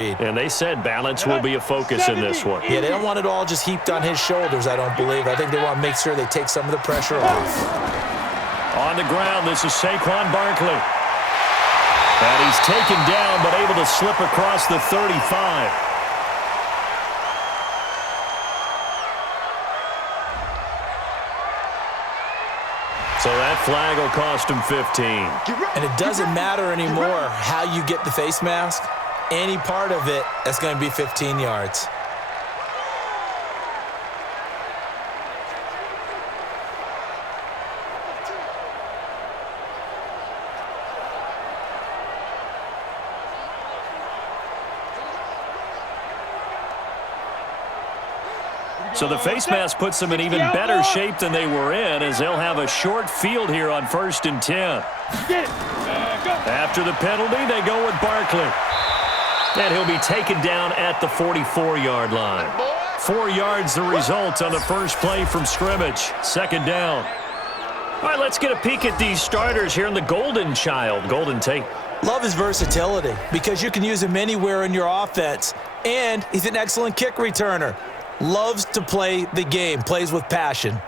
And they said balance will be a focus in this one. Yeah, they don't want it all just heaped on his shoulders, I don't believe. I think they want to make sure they take some of the pressure off. On the ground, this is Saquon Barkley. And he's taken down, but able to slip across the 35. So that flag will cost him 15. And it doesn't matter anymore how you get the face mask. Any part of it, that's going to be 15 yards. So the face mask puts them in even better shape than they were in, as they'll have a short field here on 1st and 10. After the penalty, they go with Barkley. And he'll be taken down at the 44-yard line. 4 yards the result on the first play from scrimmage. 2nd down. All right, let's get a peek at these starters here in the Golden Child. Golden Tate. Love his versatility because you can use him anywhere in your offense. And he's an excellent kick returner. Loves to play the game, plays with passion.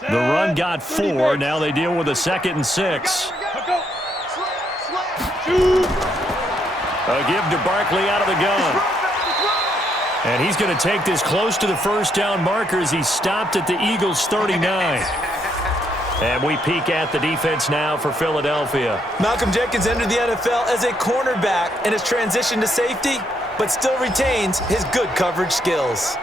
The run got 4. Now they deal with a 2nd and 6. A give to Barkley out of the gun. And he's going to take this close to the first down markers. He stopped at the Eagles' 39. And we peek at the defense now for Philadelphia. Malcolm Jenkins entered the NFL as a cornerback and has transitioned to safety, but still retains his good coverage skills.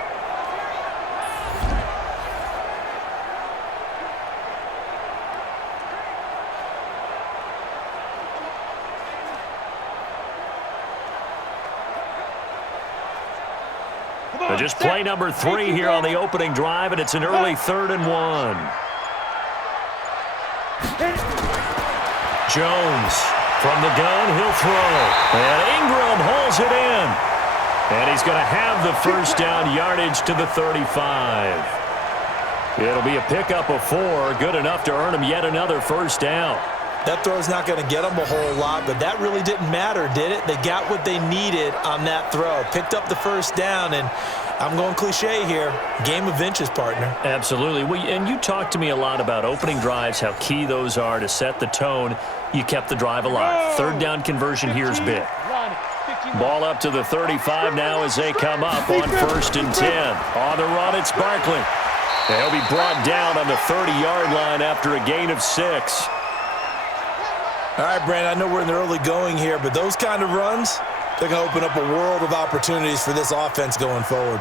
Just play number 3 here on the opening drive, and it's an early 3rd and 1. Jones from the gun, he'll throw. And Ingram holds it in. And he's going to have the first down yardage to the 35. It'll be a pickup of 4, good enough to earn him yet another first down. That throw's not going to get them a whole lot, but that really didn't matter, did it? They got what they needed on that throw. Picked up the first down, and I'm going cliche here. Game of inches, partner. Absolutely. And you talked to me a lot about opening drives, how key those are to set the tone. You kept the drive alive. 3rd down conversion here is big. Ball up to the 35 now as they come up on 1st and 10. On the run, it's Barkley. They'll be brought down on the 30-yard line after a gain of 6. All right, Brandon, I know we're in the early going here, but those kind of runs, they're going to open up a world of opportunities for this offense going forward.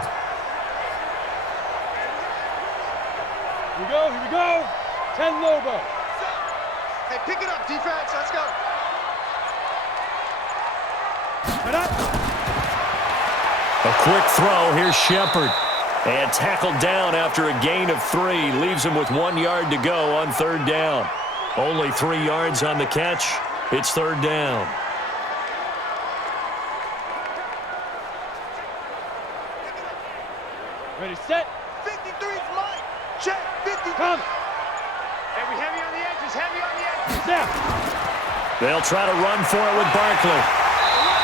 Here we go. 10 Lobo. Hey, pick it up, defense. Let's go. A quick throw. Here's Shepard. And tackled down after a gain of 3. Leaves him with 1 yard to go on 3rd down. Only 3 yards on the catch. It's 3rd down. Ready, set. 53's mine. Check. 50. Come. Hey, we heavy on the edges. Heavy on the edges. Down. They'll try to run for it with Barkley.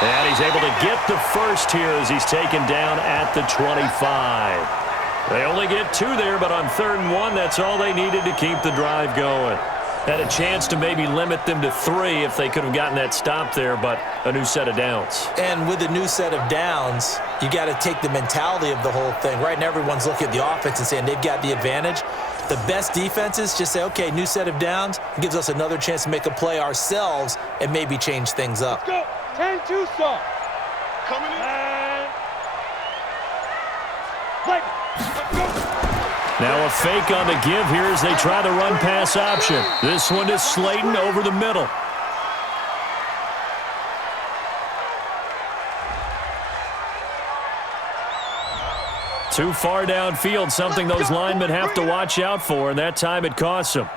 And he's able to get the first here as he's taken down at the 25. They only get 2 there, but on 3rd and 1, that's all they needed to keep the drive going. Had a chance to maybe limit them to 3 if they could have gotten that stop there, but a new set of downs. And with a new set of downs, you got to take the mentality of the whole thing. Right now, everyone's looking at the offense and saying they've got the advantage. The best defenses just say, okay, new set of downs. It gives us another chance to make a play ourselves and maybe change things up. Let's go. 10-2 stop. Coming in. Let's go. Now a fake on the give here as they try the run-pass option. This one is Slayton over the middle. Too far downfield, something those linemen have to watch out for, and that time it costs them.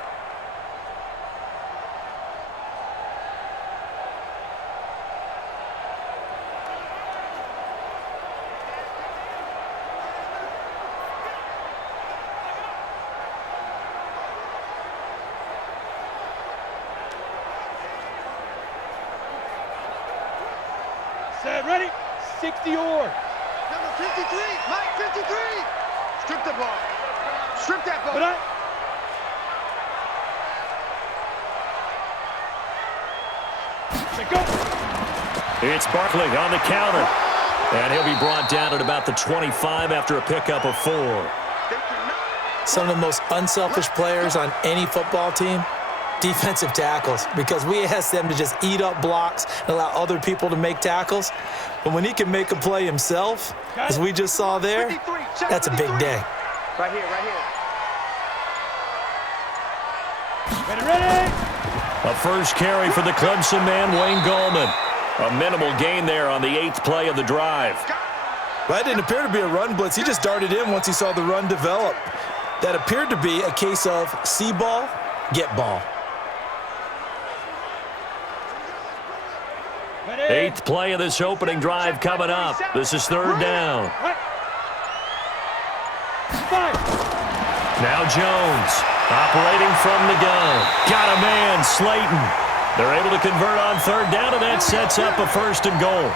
Set, ready? 60 or. Number 53, Mike 53. Strip the ball. Strip that ball. But go. It's Barkley on the counter. And he'll be brought down at about the 25 after a pickup of 4. Some of the most unselfish players on any football team, defensive tackles, because we ask them to just eat up blocks and allow other people to make tackles. But when he can make a play himself, as we just saw there, that's a big day. Right here, right here. Ready. A first carry for the Clemson man, Wayne Gallman. A minimal gain there on the 8th play of the drive. Well, that didn't appear to be a run blitz. He just darted in once he saw the run develop. That appeared to be a case of see ball, get ball. 8th play of this opening drive coming up. This is 3rd down. Now Jones operating from the gun. Got a man, Slayton. They're able to convert on 3rd down, and that sets up a 1st and goal.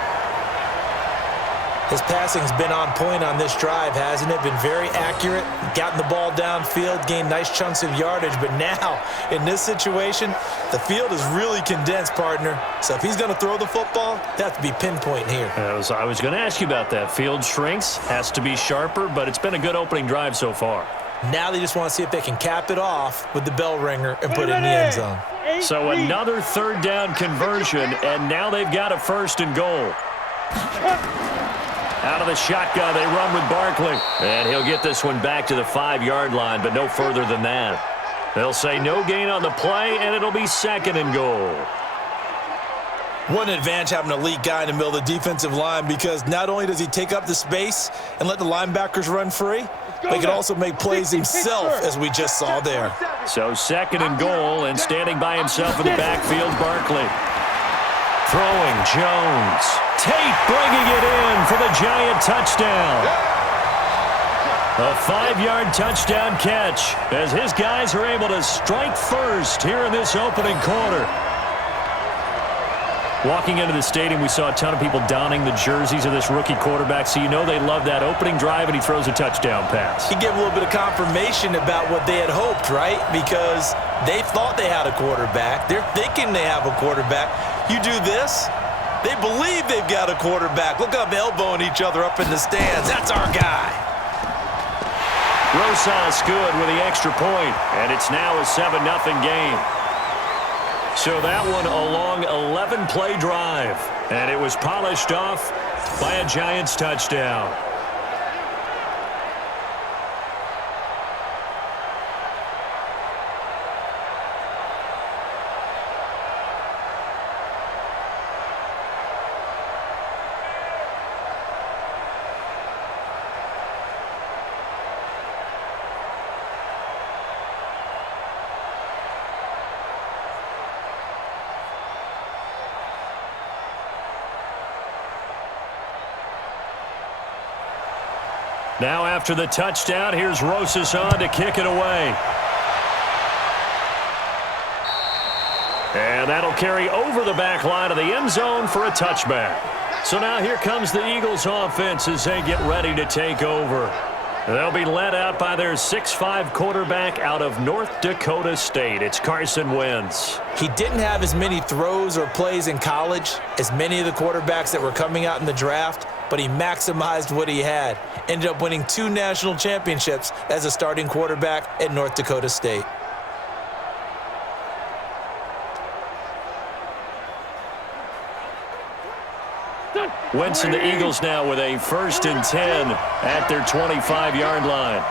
His passing's been on point on this drive, hasn't it? Been very accurate, gotten the ball downfield, gained nice chunks of yardage. But now, in this situation, the field is really condensed, partner. So if he's going to throw the football, they have to be pinpoint here. I was going to ask you about that. Field shrinks, has to be sharper, but it's been a good opening drive so far. Now they just want to see if they can cap it off with the bell ringer and put it in the end zone. So another 3rd down conversion, and now they've got a 1st and goal. Out of the shotgun, they run with Barkley. And he'll get this one back to the 5-yard line, but no further than that. They'll say no gain on the play, and it'll be 2nd and goal. What an advantage having an elite guy in the middle of the defensive line, because not only does he take up the space and let the linebackers run free, but he can also make plays himself, as we just saw there. So 2nd and goal, and standing by himself in the backfield, Barkley. Throwing, Jones. Tate bringing it in for the Giant touchdown. A 5-yard touchdown catch as his guys are able to strike first here in this opening quarter. Walking into the stadium, we saw a ton of people donning the jerseys of this rookie quarterback, so you know they love that opening drive, and he throws a touchdown pass. He gave a little bit of confirmation about what they had hoped, right? Because they thought they had a quarterback. They're thinking they have a quarterback. You do this, they believe they've got a quarterback. Look up, elbowing each other up in the stands. That's our guy. Rosas good with the extra point, and it's now a 7-0 game. So that one a long 11-play drive, and it was polished off by a Giants touchdown. Now after the touchdown, here's Rosas on to kick it away. And that'll carry over the back line of the end zone for a touchback. So now here comes the Eagles offense as they get ready to take over. They'll be led out by their 6'5" quarterback out of North Dakota State. It's Carson Wentz. He didn't have as many throws or plays in college as many of the quarterbacks that were coming out in the draft, but he maximized what he had. Ended up winning 2 national championships as a starting quarterback at North Dakota State. Wentz and the Eagles now with a 1st and 10 at their 25-yard line.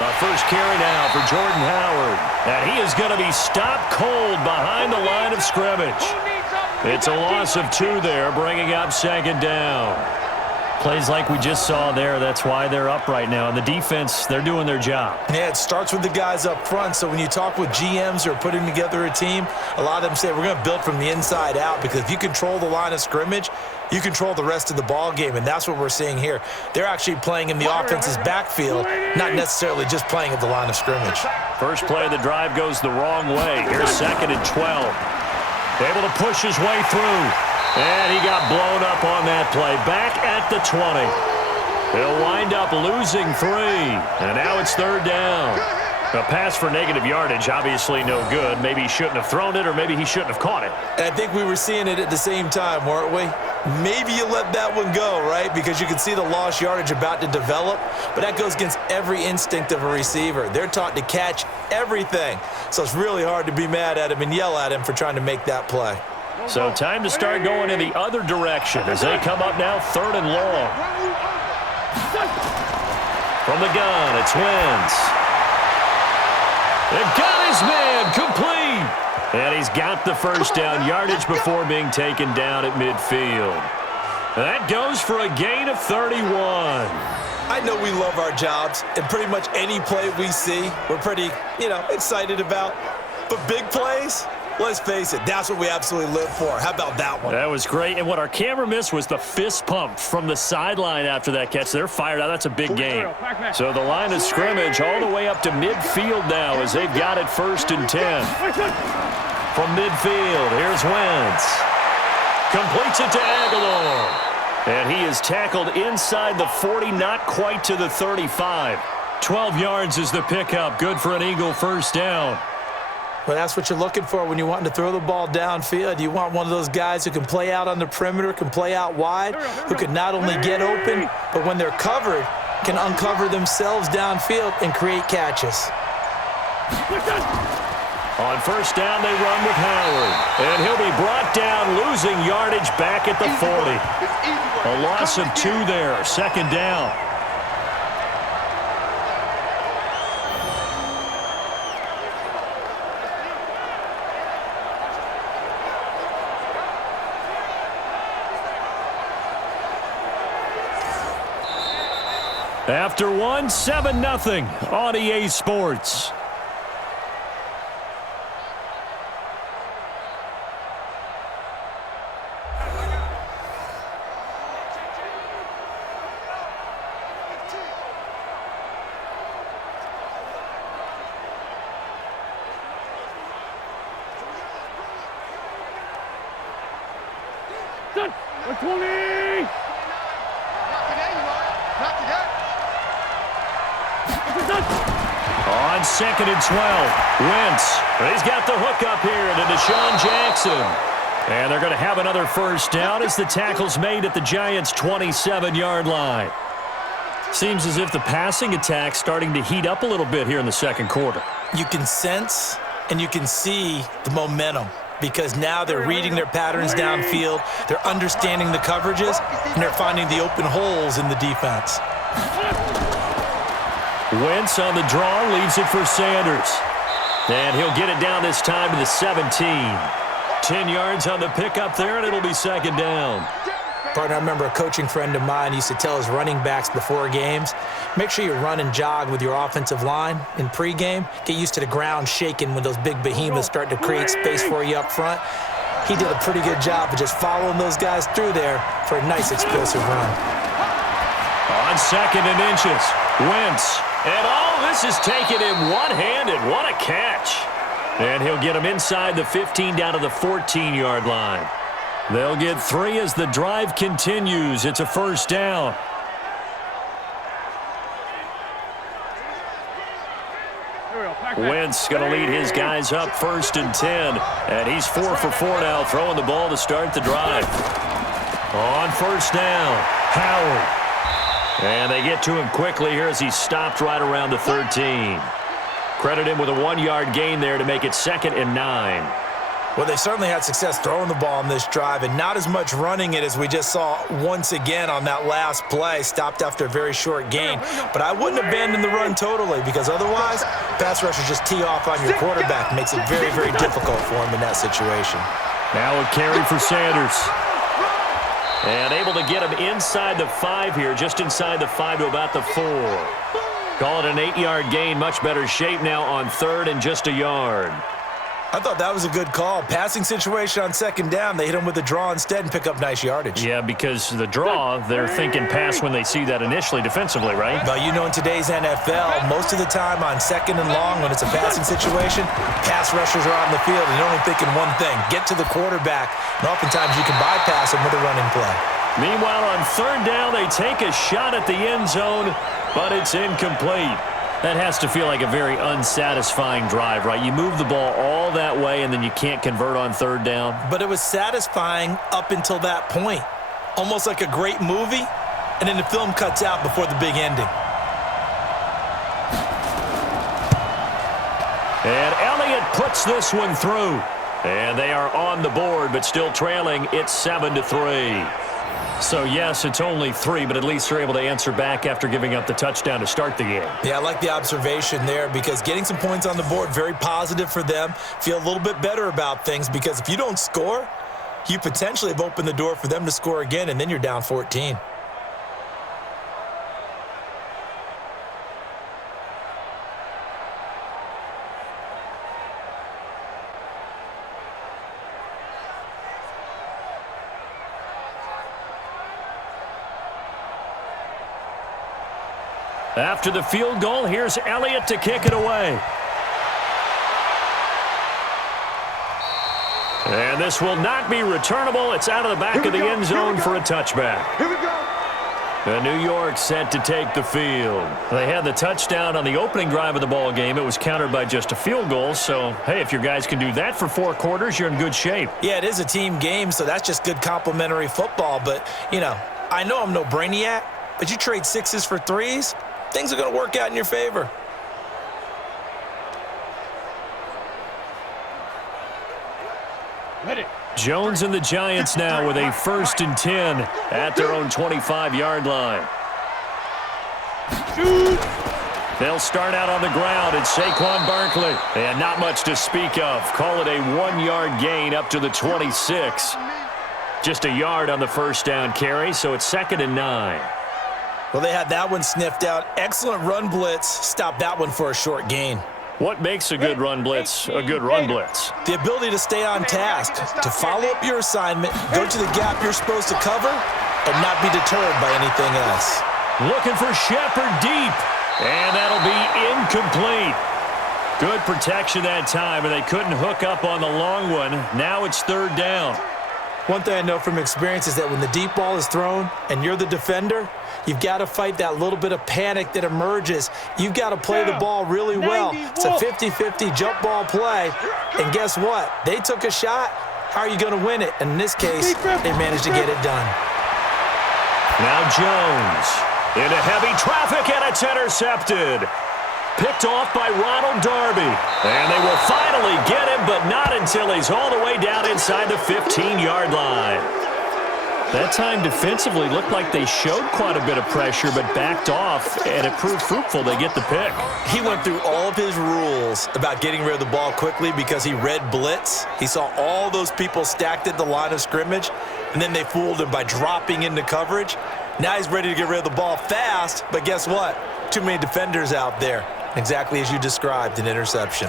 A first carry now for Jordan Howard. And he is going to be stopped cold behind the line of scrimmage. It's a loss of 2 there, bringing up 2nd down. Plays like we just saw there, that's why they're up right now. And the defense, they're doing their job. Yeah, it starts with the guys up front. So when you talk with GMs who are putting together a team, a lot of them say we're going to build from the inside out, because if you control the line of scrimmage, you control the rest of the ball game, and that's what we're seeing here. They're actually playing in the offense's backfield, not necessarily just playing at the line of scrimmage. First play of the drive goes the wrong way. Here's 2nd and 12. Able to push his way through. And he got blown up on that play. Back at the 20. He'll wind up losing 3. And now it's 3rd down. A pass for negative yardage, obviously no good. Maybe he shouldn't have thrown it, or maybe he shouldn't have caught it. I think we were seeing it at the same time, weren't we? Maybe you let that one go, right? Because you can see the lost yardage about to develop. But that goes against every instinct of a receiver. They're taught to catch everything. So it's really hard to be mad at him and yell at him for trying to make that play. So time to start going in the other direction as they come up now 3rd and long. From the gun, it's Wentz. They've got his man complete. And he's got the first down yardage before being taken down at midfield. That goes for a gain of 31. I know we love our jobs, and pretty much any play we see, we're pretty, excited about. But big plays, let's face it, that's what we absolutely live for. How about that one? That was great. And what our camera missed was the fist pump from the sideline after that catch. They're fired out. That's a big game. So the line of scrimmage all the way up to midfield now as they've got it 1st and 10. From midfield, here's Wentz. Completes it to Aguilar. And he is tackled inside the 40, not quite to the 35. 12 yards is the pickup. Good for an Eagle first down. Well, that's what you're looking for when you want to throw the ball downfield. You want one of those guys who can play out on the perimeter, can play out wide, who can not only get open, but when they're covered, can uncover themselves downfield and create catches. On first down, they run with Howard. And he'll be brought down, losing yardage back at the 40. A loss of 2 there, 2nd down. After 1, 7-0 on EA Sports. Done. 20. Not today. On 2nd and 12, Wentz. He's got the hook up here to Deshaun Jackson. And they're going to have another first down as the tackle's made at the Giants' 27-yard line. Seems as if the passing attack's starting to heat up a little bit here in the 2nd quarter. You can sense and you can see the momentum because now they're reading their patterns downfield, they're understanding the coverages, and they're finding the open holes in the defense. Wentz on the draw, leaves it for Sanders. And he'll get it down this time to the 17. 10 yards on the pickup there, and it'll be 2nd down. Partner, I remember a coaching friend of mine used to tell his running backs before games, make sure you run and jog with your offensive line in pregame. Get used to the ground shaking when those big behemoths start to create space for you up front. He did a pretty good job of just following those guys through there for a nice explosive run. On 2nd and inches, Wentz. And all this is taken in one-handed. What a catch. And he'll get him inside the 15 down to the 14-yard line. They'll get 3 as the drive continues. It's a first down. Wentz going to lead his guys up 1st and 10. And he's 4 for 4 now, throwing the ball to start the drive. On first down, Howard. And they get to him quickly here as he stopped right around the 13. Credit him with a 1-yard gain there to make it 2nd and 9. Well, they certainly had success throwing the ball on this drive and not as much running it as we just saw once again on that last play. Stopped after a very short gain. But I wouldn't abandon the run totally because otherwise, pass rushers just tee off on your quarterback. Makes it very, very difficult for him in that situation. Now a carry for Sanders. And able to get him inside the 5 here, just inside the 5 to about the 4. Call it an 8-yard gain, much better shape now on 3rd and just a yard. I thought that was a good call. Passing situation on second down. They hit him with a draw instead and pick up nice yardage. Yeah, because the draw, they're thinking pass when they see that initially defensively, right? Well, you know, in today's NFL, most of the time on second and long, when it's a passing situation, pass rushers are on the field and they're only thinking one thing, get to the quarterback. And oftentimes you can bypass them with a running play. Meanwhile, on third down, they take a shot at the end zone, but it's incomplete. That has to feel like a very unsatisfying drive, right? You move the ball all that way, and then you can't convert on third down. But it was satisfying up until that point. Almost like a great movie, and then the film cuts out before the big ending. And Elliott puts this one through. And they are on the board, but still trailing. It's 7-3. So, yes, it's only 3, but at least they're able to answer back after giving up the touchdown to start the game. Yeah, I like the observation there because getting some points on the board, very positive for them. Feel a little bit better about things because if you don't score, you potentially have opened the door for them to score again, and then you're down 14. After the field goal, here's Elliott to kick it away. And this will not be returnable. It's out of the back of the end zone for a touchback. Here we go. And New York set to take the field. They had the touchdown on the opening drive of the ball game. It was countered by just a field goal. So, hey, if your guys can do that for 4 quarters, you're in good shape. Yeah, it is a team game, so that's just good complimentary football. But, you know, I know I'm no brainiac, but you trade 6s for 3s, things are going to work out in your favor. Jones and the Giants now with a 1st and 10 at their own 25-yard line. They'll start out on the ground. It's Saquon Barkley. And not much to speak of. Call it a 1-yard gain up to the 26. Just a yard on the first down carry, so it's 2nd and 9. Well, they had that one sniffed out. Excellent run blitz. Stopped that one for a short gain. What makes a good run blitz a good run blitz? The ability to stay on task, to follow up your assignment, go to the gap you're supposed to cover, and not be deterred by anything else. Looking for Shepard deep, and that'll be incomplete. Good protection that time, and they couldn't hook up on the long one. Now it's 3rd down. One thing I know from experience is that when the deep ball is thrown and you're the defender, you've got to fight that little bit of panic that emerges. You've got to play the ball really well. It's a 50-50 jump ball play. And guess what? They took a shot. How are you going to win it? And in this case, they managed to get it done. Now Jones into heavy traffic, and it's intercepted. Picked off by Ronald Darby. And they will finally get him, but not until he's all the way down inside the 15-yard line. That time defensively looked like they showed quite a bit of pressure, but backed off, and it proved fruitful. They get the pick. He went through all of his rules about getting rid of the ball quickly because he read blitz. He saw all those people stacked at the line of scrimmage, and then they fooled him by dropping into coverage. Now he's ready to get rid of the ball fast, but guess what? Too many defenders out there. Exactly as you described, an interception.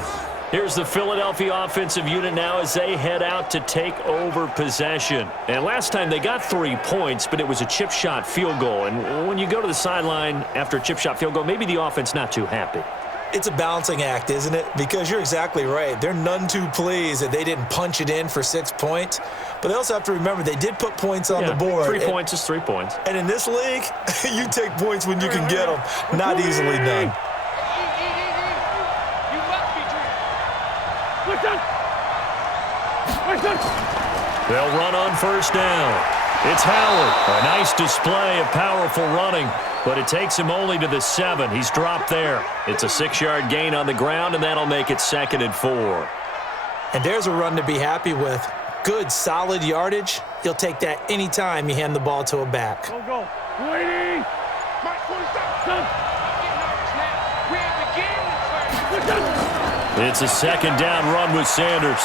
Here's the Philadelphia offensive unit now as they head out to take over possession. And last time they got 3 points, but it was a chip shot field goal. And when you go to the sideline after a chip shot field goal, maybe the offense not too happy. It's a balancing act, isn't it? Because you're exactly right. They're none too pleased that they didn't punch it in for 6 points. But they also have to remember they did put points on the board. 3 points is 3 points. And in this league, you take points when you can get them. Not easily done. They'll run on first down. It's Howard. A nice display of powerful running, but it takes him only to the 7. He's dropped there. It's a 6-yard gain on the ground, and that'll make it 2nd and 4. And there's a run to be happy with. Good, solid yardage. You'll take that anytime you hand the ball to a back. Go. Waiting. It's a 2nd down run with Sanders.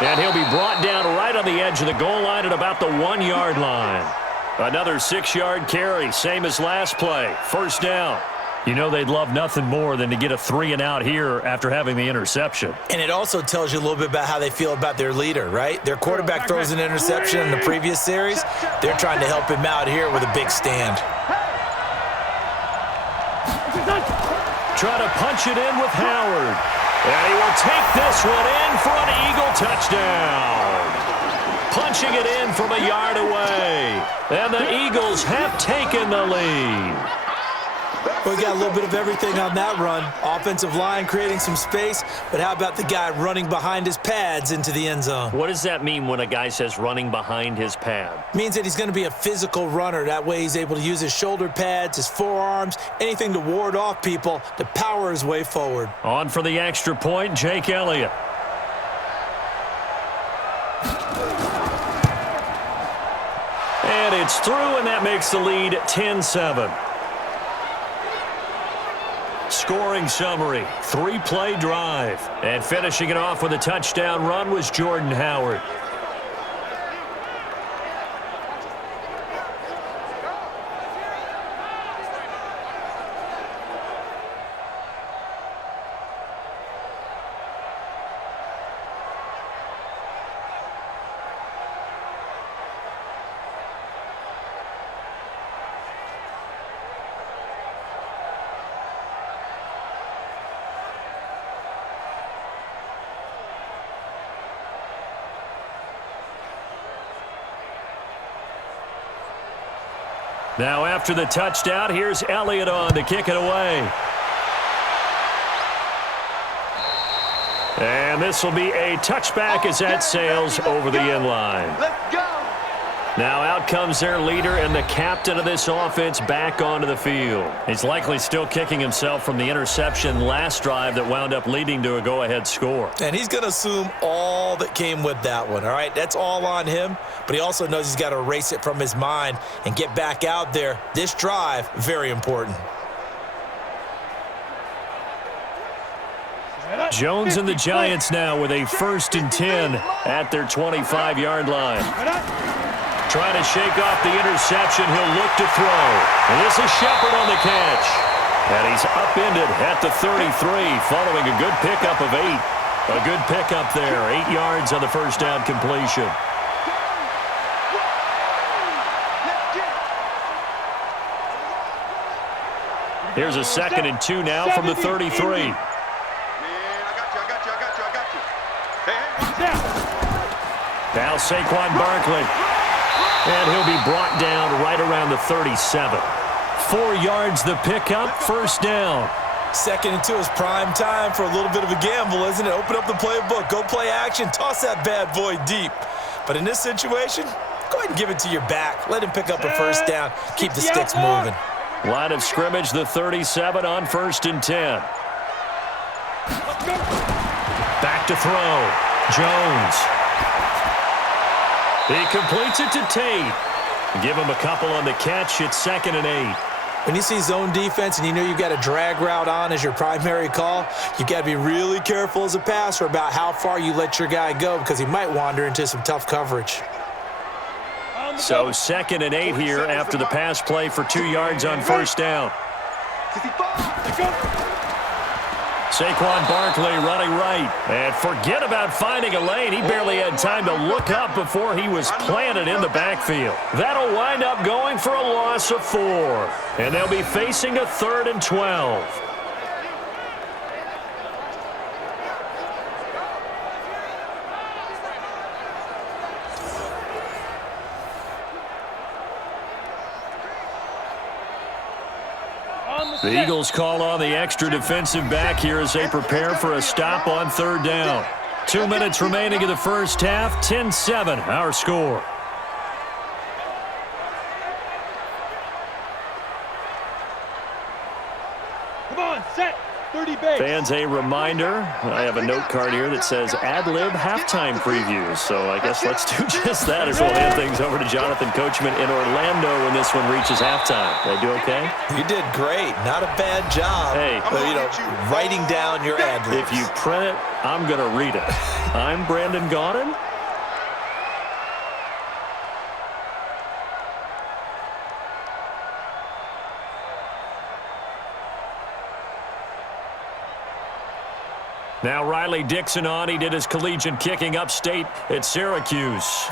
And he'll be brought down right on the edge of the goal line at about the 1-yard line. Another 6-yard carry, same as last play. First down. You know they'd love nothing more than to get a 3-and-out here after having the interception. And it also tells you a little bit about how they feel about their leader, right? Their quarterback throws an interception in the previous series. They're trying to help him out here with a big stand. Try to punch it in with Howard. And he will take this one in for an Eagle touchdown. Punching it in from a yard away. And the Eagles have taken the lead. We got a little bit of everything on that run. Offensive line creating some space, but how about the guy running behind his pads into the end zone? What does that mean when a guy says running behind his pad? Means that he's going to be a physical runner. That way he's able to use his shoulder pads, his forearms, anything to ward off people to power his way forward. On for the extra point, Jake Elliott. And it's through, and that makes the lead 10-7. Scoring summary, 3-play drive. And finishing it off with a touchdown run was Jordan Howard. Now after the touchdown, here's Elliott on to kick it away. And this will be a touchback as that sails over the end line. Let's go. Now out comes their leader and the captain of this offense back onto the field. He's likely still kicking himself from the interception last drive that wound up leading to a go-ahead score. And he's going to assume all that came with that one, all right? That's all on him, but he also knows he's got to erase it from his mind and get back out there. This drive, very important. Jones and the Giants now with a 1st and 10 at their 25-yard line. Trying to shake off the interception. He'll look to throw. And this is Shepard on the catch. And he's upended at the 33 following a good pickup of 8. A good pickup there. 8 yards on the first down completion. Here's a 2nd and 2 now from the 33. Now Saquon Barkley. And he'll be brought down right around the 37. 4 yards the pickup, 1st down. 2nd and 2 is prime time for a little bit of a gamble, isn't it? Open up the playbook, go play action, toss that bad boy deep. But in this situation, go ahead and give it to your back. Let him pick up a 1st down, keep the sticks moving. Line of scrimmage, the 37 on 1st and 10. Back to throw. Jones. He completes it to Tate. Give him a couple on the catch. It's 2nd and 8. When you see zone defense and you know you've got a drag route on as your primary call, you've got to be really careful as a passer about how far you let your guy go because he might wander into some tough coverage. So 2nd and 8 here after the pass play for 2 yards on 1st down. Saquon Barkley running right. And forget about finding a lane. He barely had time to look up before he was planted in the backfield. That'll wind up going for a loss of 4. And they'll be facing a 3rd and 12. The Eagles call on the extra defensive back here as they prepare for a stop on 3rd down. 2 minutes remaining in the first half, 10-7 our score. Come on, set. 30 base. Fans, a reminder, I have a note card here that says ad-lib halftime previews. So I guess let's do just that as we'll hand things over to Jonathan Coachman in Orlando when this one reaches halftime. Did I do okay? You did great. Not a bad job. Hey, writing down your ad-libs. If you print it, I'm going to read it. I'm Brandon Gaudin. Now Riley Dixon on. He did his collegiate kicking upstate at Syracuse.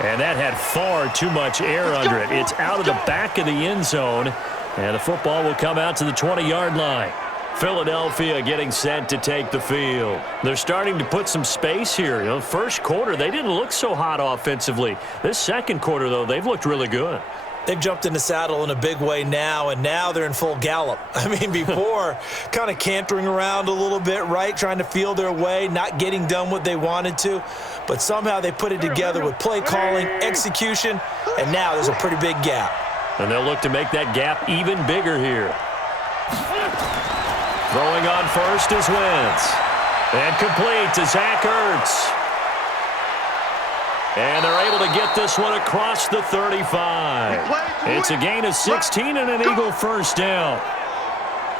And that had far too much air under it. It's out of the back of the end zone. And the football will come out to the 20-yard line. Philadelphia getting set to take the field. They're starting to put some space here. You know, first quarter, they didn't look so hot offensively. This second quarter, though, they've looked really good. They've jumped in the saddle in a big way now, and now they're in full gallop. I mean, before, kind of cantering around a little bit, right, trying to feel their way, not getting done what they wanted to. But somehow they put it together with play calling, execution, and now there's a pretty big gap. And they'll look to make that gap even bigger here. Throwing on first is Wentz. And complete to Zach Ertz. And they're able to get this one across the 35. It's a gain of 16 and an Eagle first down.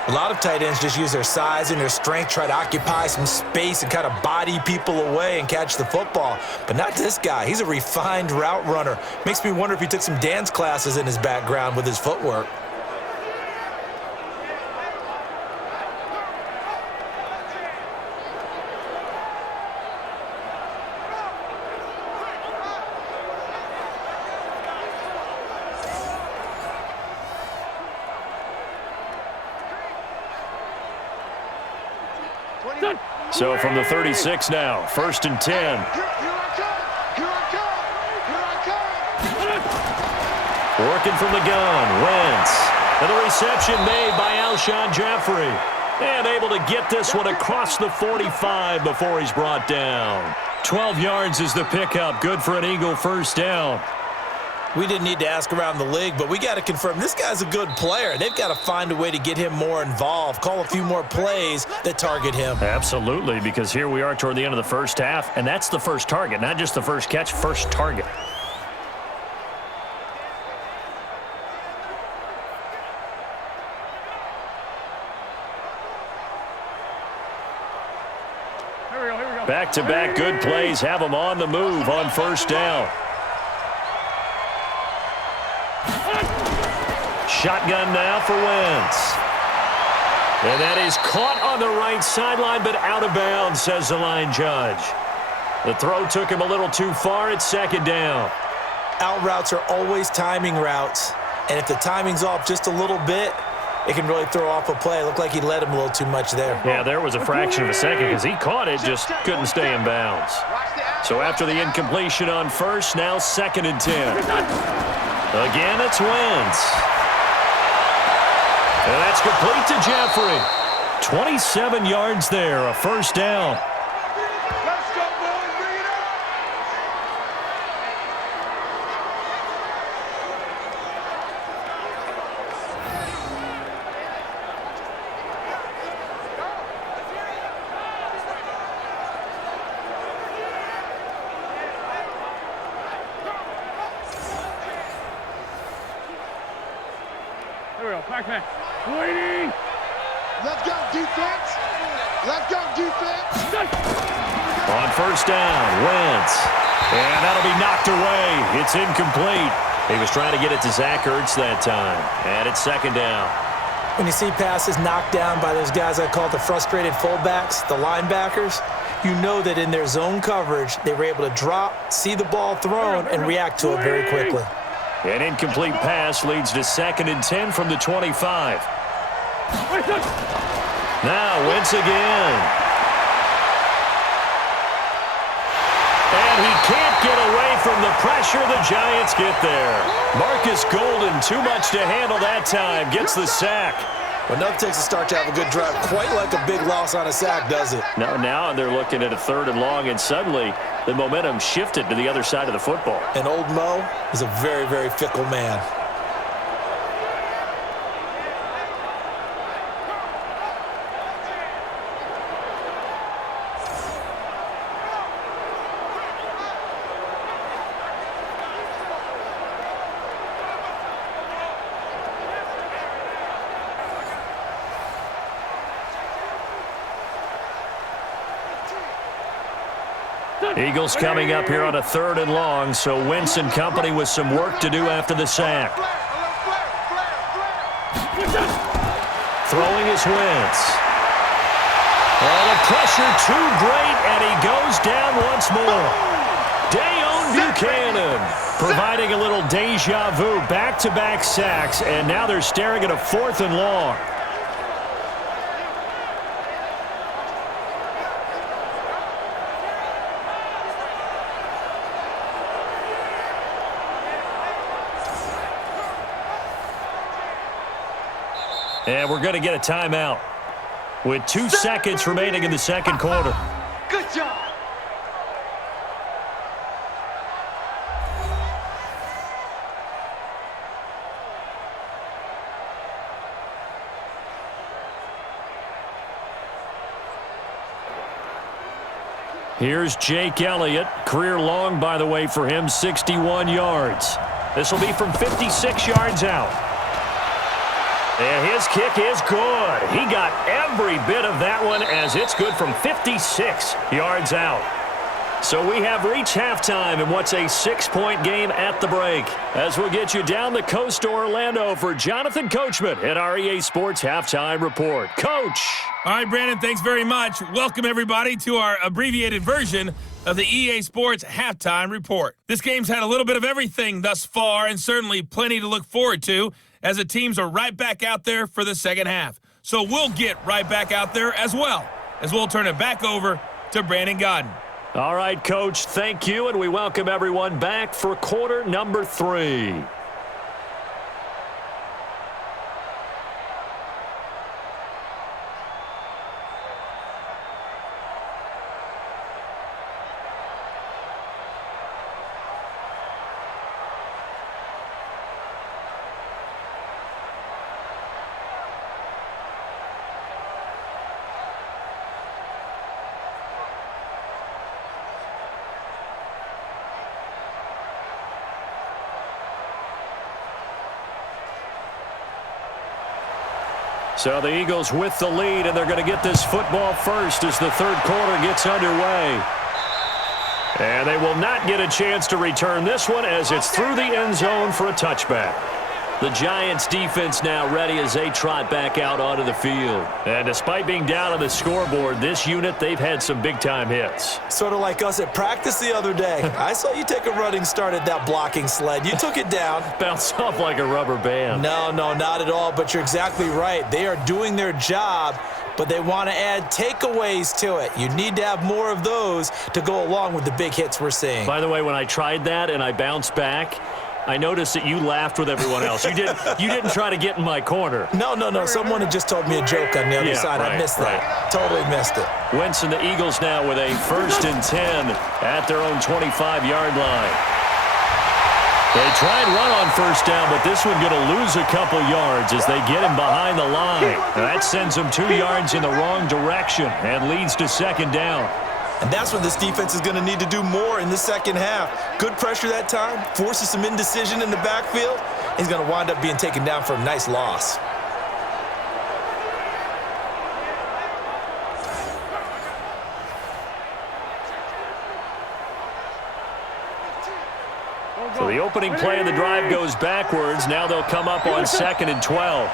A lot of tight ends just use their size and their strength, try to occupy some space and kind of body people away and catch the football. But not this guy. He's a refined route runner. Makes me wonder if he took some dance classes in his background with his footwork. So from the 36 now, 1st and 10. Here I come. Working from the gun, Wentz. And the reception made by Alshon Jeffrey. And able to get this one across the 45 before he's brought down. 12 yards is the pickup. Good for an Eagle first down. We didn't need to ask around the league, but we got to confirm this guy's a good player. They've got to find a way to get him more involved, call a few more plays that target him. Absolutely, because here we are toward the end of the first half, and that's the first target, not just the first catch, first target. Here we go. Back-to-back good plays have them on the move on first down. Shotgun now for Wentz. And that is caught on the right sideline, but out of bounds, says the line judge. The throw took him a little too far. It's second down. Out routes are always timing routes. And if the timing's off just a little bit, it can really throw off a play. It looked like he led him a little too much there. Yeah, there was a fraction of a second because he caught it, just couldn't stay in bounds. So after the incompletion on first, now 2nd and 10. Again, it's Wentz. And that's complete to Jeffrey. 27 yards there, a first down. Let's go, boys. Bring it up. Here we go. Pac-Man. Waiting. Let's go, defense. Let's go, defense. On first down, Wentz. And that'll be knocked away. It's incomplete. He was trying to get it to Zach Ertz that time. And it's 2nd down. When you see passes knocked down by those guys I call the frustrated fullbacks, the linebackers, you know that in their zone coverage, they were able to drop, see the ball thrown, and react to it very quickly. An incomplete pass leads to 2nd and 10 from the 25. Now Wentz again. And he can't get away from the pressure. The Giants get there. Marcus Golden, too much to handle that time, gets the sack. Well, nothing takes a start to have a good drive quite like a big loss on a sack, does it? Now they're looking at a 3rd and long, and suddenly the momentum shifted to the other side of the football. And old Mo is a very, very fickle man. Eagles coming up here on a 3rd and long, so Wentz and company with some work to do after the sack. Throwing his Wentz. And the pressure too great, and he goes down once more. Dayon Buchanan providing a little deja vu, back-to-back sacks, and now they're staring at a 4th and long. And we're going to get a timeout with 2 seconds remaining in the second quarter. Good job. Here's Jake Elliott. Career long, by the way, for him, 61 yards. This will be from 56 yards out. And his kick is good. He got every bit of that one as it's good from 56 yards out. So we have reached halftime in what's a 6-point game at the break. As we'll get you down the coast to Orlando for Jonathan Coachman at our EA Sports Halftime Report. Coach. All right, Brandon, thanks very much. Welcome, everybody, to our abbreviated version of the EA Sports Halftime Report. This game's had a little bit of everything thus far, and certainly plenty to look forward to, as the teams are right back out there for the second half. So we'll get right back out there as well, as we'll turn it back over to Brandon Godden. All right, Coach, thank you, and we welcome everyone back for quarter number 3. So the Eagles with the lead, and they're going to get this football first as the third quarter gets underway. And they will not get a chance to return this one as it's through the end zone for a touchback. The Giants defense now ready as they trot back out onto the field. And despite being down on the scoreboard, this unit, they've had some big-time hits. Sort of like us at practice the other day. I saw you take a running start at that blocking sled. You took it down. Bounced off like a rubber band. No, not at all, but you're exactly right. They are doing their job, but they want to add takeaways to it. You need to have more of those to go along with the big hits we're seeing. By the way, when I tried that and I bounced back, I noticed that you laughed with everyone else. You didn't try to get in my corner. No. Someone had just told me a joke on the other side. Right, I missed that. Totally missed it. Wentz and the Eagles now with a 1st and 10 at their own 25-yard line. They try and run on first down, but this one going to lose a couple yards as they get him behind the line. That sends him 2 yards in the wrong direction and leads to second down. And that's what this defense is going to need to do more in the second half. Good pressure that time, forces some indecision in the backfield. He's going to wind up being taken down for a nice loss. So the opening play of the drive goes backwards. Now they'll come up on 2nd and 12.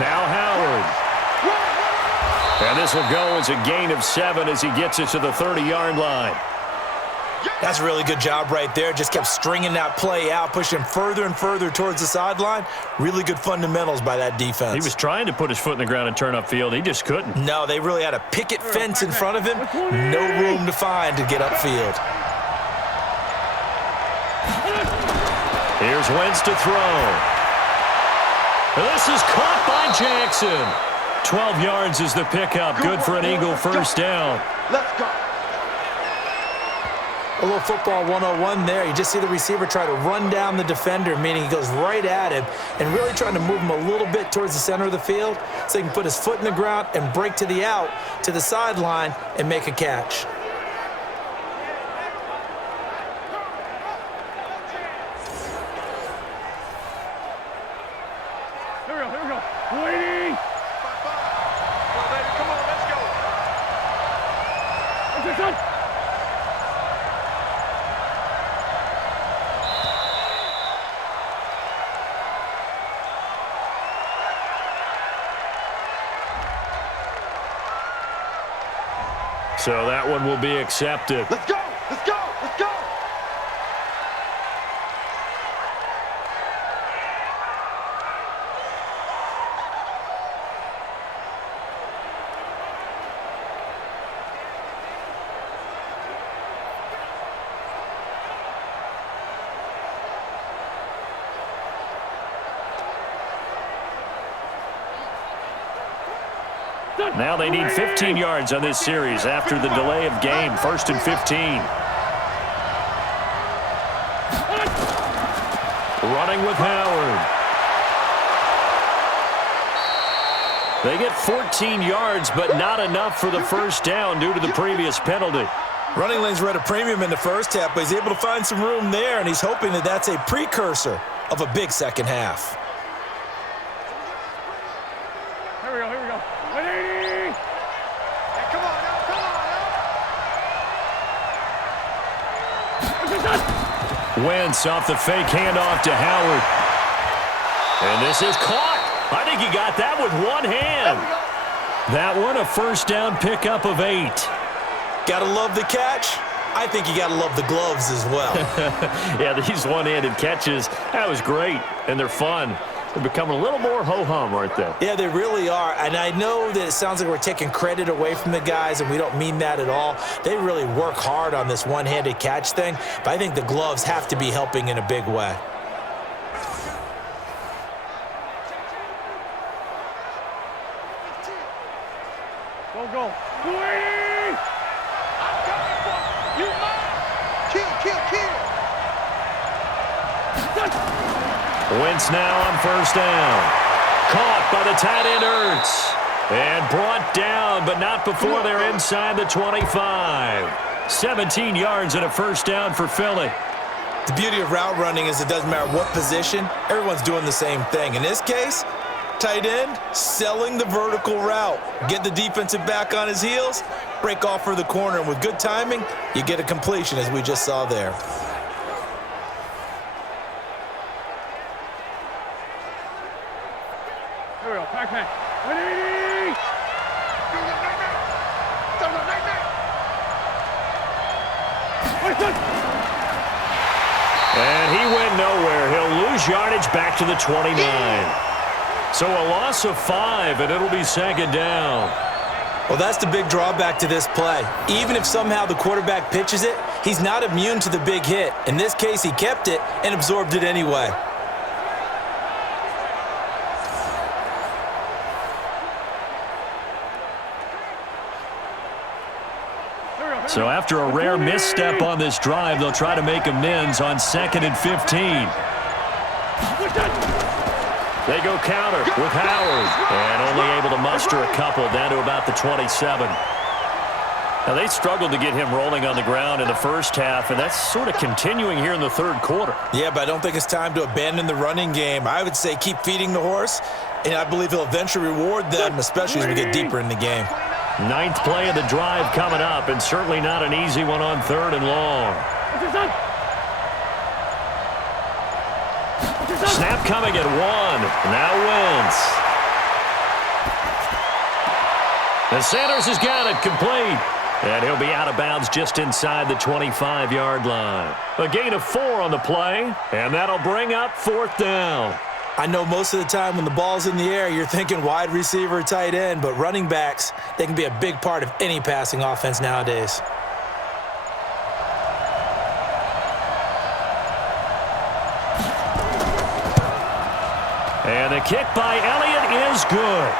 Now Howard. And this will go as a gain of 7 as he gets it to the 30-yard line. That's a really good job right there. Just kept stringing that play out, pushing further and further towards the sideline. Really good fundamentals by that defense. He was trying to put his foot in the ground and turn upfield. He just couldn't. No, they really had a picket fence in front of him. No room to find to get upfield. Here's Wentz to throw. This is caught by Jackson. 12 yards is the pickup. Good for an Eagle first down. Let's go. A little football 101 there. You just see the receiver try to run down the defender, meaning he goes right at him and really trying to move him a little bit towards the center of the field so he can put his foot in the ground and break to the out, to the sideline, and make a catch. Here we go. Waiting. Come on, let's go. Attention. So that one will be accepted. Let's go! Let's go! Let's go! Now they need 15 yards on this series after the delay of game. 1st and 15. Running with Howard. They get 14 yards, but not enough for the first down due to the previous penalty. Running lanes were at a premium in the first half, but he's able to find some room there, and he's hoping that that's a precursor of a big second half. Here we go, here we go. 180! Hey, come on now, come on now! Wentz off the fake handoff to Howard. And this is caught. I think he got that with one hand. That one a first down pickup of 8. Gotta love the catch. I think you gotta love the gloves as well. Yeah, these one-handed catches, that was great, and they're fun. They're becoming a little more ho-hum, aren't they? Yeah, they really are. And I know that it sounds like we're taking credit away from the guys, and we don't mean that at all. They really work hard on this one-handed catch thing, but I think the gloves have to be helping in a big way. Go, go. 280! You kill, kill, kill! Wentz now on first down. Caught by the tight end Ertz. And brought down, but not before they're inside the 25. 17 yards and a first down for Philly. The beauty of route running is it doesn't matter what position, everyone's doing the same thing. In this case, tight end, selling the vertical route. Get the defensive back on his heels, break off for the corner, and with good timing, you get a completion as we just saw there. Here we go, pack. 180! And he went nowhere. He'll lose yardage back to the 29. So a loss of 5, and it'll be second down. Well, that's the big drawback to this play. Even if somehow the quarterback pitches it, he's not immune to the big hit. In this case, he kept it and absorbed it anyway. So after a rare misstep on this drive, they'll try to make amends on 2nd and 15. They go counter with Howard, and only able to muster a couple down to about the 27. Now, they struggled to get him rolling on the ground in the first half, and that's sort of continuing here in the third quarter. Yeah, but I don't think it's time to abandon the running game. I would say keep feeding the horse, and I believe he'll eventually reward them, especially as we get deeper in the game. 9th play of the drive coming up, and certainly not an easy one on 3rd and long. Snap coming at 1. Now Wentz. And Sanders has got it complete. And he'll be out of bounds just inside the 25-yard line. A gain of 4 on the play, and that'll bring up 4th down. I know most of the time when the ball's in the air, you're thinking wide receiver, tight end, but running backs, they can be a big part of any passing offense nowadays. And the kick by Elliott is good.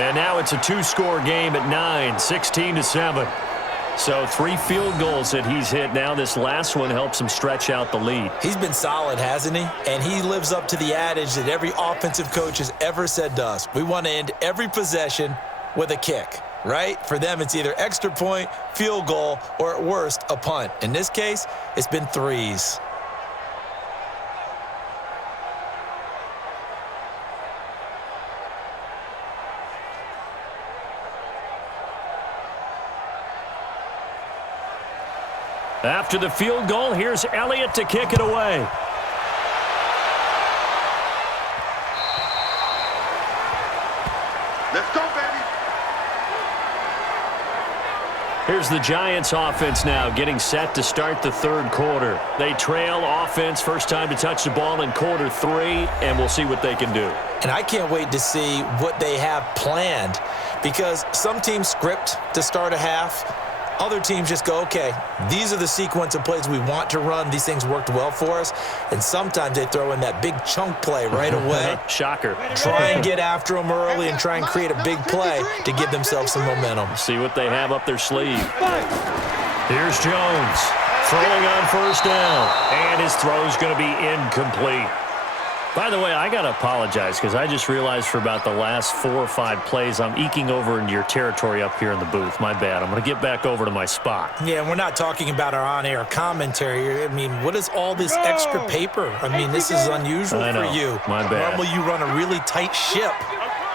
And now it's a 2-score game at 9, 16-7. So 3 field goals that he's hit now. This last one helps him stretch out the lead. He's been solid, hasn't he? And he lives up to the adage that every offensive coach has ever said to us. We want to end every possession with a kick, right? For them, it's either extra point, field goal, or at worst, a punt. In this case, it's been 3s. After the field goal, here's Elliott to kick it away. Let's go, baby. Here's the Giants offense now getting set to start the third quarter. They trail offense, first time to touch the ball in quarter 3, and we'll see what they can do. And I can't wait to see what they have planned, because some teams script to start a half. Other teams just go, okay, these are the sequence of plays we want to run. These things worked well for us. And sometimes they throw in that big chunk play right away. Shocker. Try and get after them early and try and create a big play to give themselves some momentum. See what they have up their sleeve. Here's Jones throwing on first down. And his throw's going to be incomplete. By the way, I got to apologize because I just realized for about the last 4 or 5 plays, I'm eking over into your territory up here in the booth. My bad. I'm going to get back over to my spot. Yeah, we're not talking about our on-air commentary. I mean, what is all this extra paper? I mean, this is unusual for you. My bad. Normally you run a really tight ship.